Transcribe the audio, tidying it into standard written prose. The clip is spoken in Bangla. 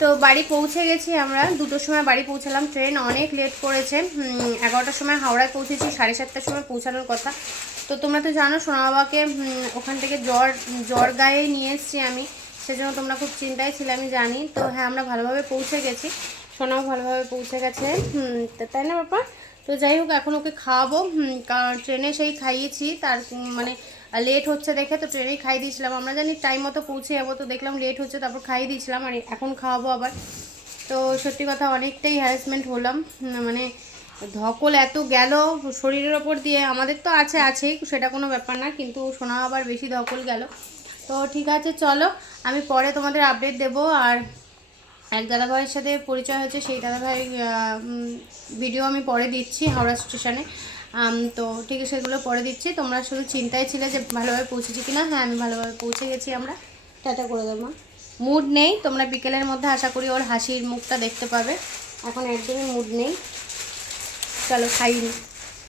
তো বাড়ি পৌঁছে গেছি আমরা, 2টোর সময় বাড়ি পৌঁছালাম। ট্রেন অনেক লেট করেছে, 11টার সময় হাওড়ায় পৌঁছেছি, 7:30টার সময় পৌঁছানোর কথা। তো তোমরা তো জানো সোনা বাবাকে ওখান থেকে জ্বর গায়ে নিয়ে এসেছি আমি, সেজন্য তোমরা খুব চিন্তায় ছিলে আমি জানি। তো হ্যাঁ, আমরা ভালোভাবে পৌঁছে গেছি, সোনাও ভালোভাবে পৌঁছে গেছে, তাই না বাবা? তো যাই হোক, এখন ওকে খাওয়াবো, কারণ ট্রেনে সেই খাইয়েছি, তার মানে লেট হচ্ছে দেখে তো ট্রেনেই খাইয়ে দিয়েছিলাম। আমরা জানি টাইম মতো পৌঁছে যাবো, তো দেখলাম লেট হচ্ছে, তারপর খাইয়ে দিয়েছিলাম, আর এখন খাওয়াবো আবার। তো সত্যি কথা অনেকটাই হ্যারাসমেন্ট হলাম, মানে ধকল এত গেল শরীরের ওপর দিয়ে। আমাদের তো আছেই, সেটা কোনো ব্যাপার না, কিন্তু সোনা আবার বেশি ধকল গেল। তো ঠিক আছে, চলো আমি পরে তোমাদের আপডেট দেবো। আর এক দাদাভাইয়ের সাথে পরিচয় হয়েছে, সেই দাদাভাই ভিডিও আমি পরে দিচ্ছি হাওড়া স্টেশনে। তো ঠিক আছে, সেগুলো পরে দিচ্ছি। তোমরা শুধু চিন্তায় ছিলে যে ভালোভাবে পৌঁছেছি কিনা। হ্যাঁ, আমি ভালোভাবে পৌঁছে গেছি। আমরা টাটা করে দেবো। মুড নেই, তোমরা বিকেলের মধ্যে আশা করি ওর হাসির মুখটা দেখতে পাবে। এখন একদমই মুড নেই, চলো খাইনি।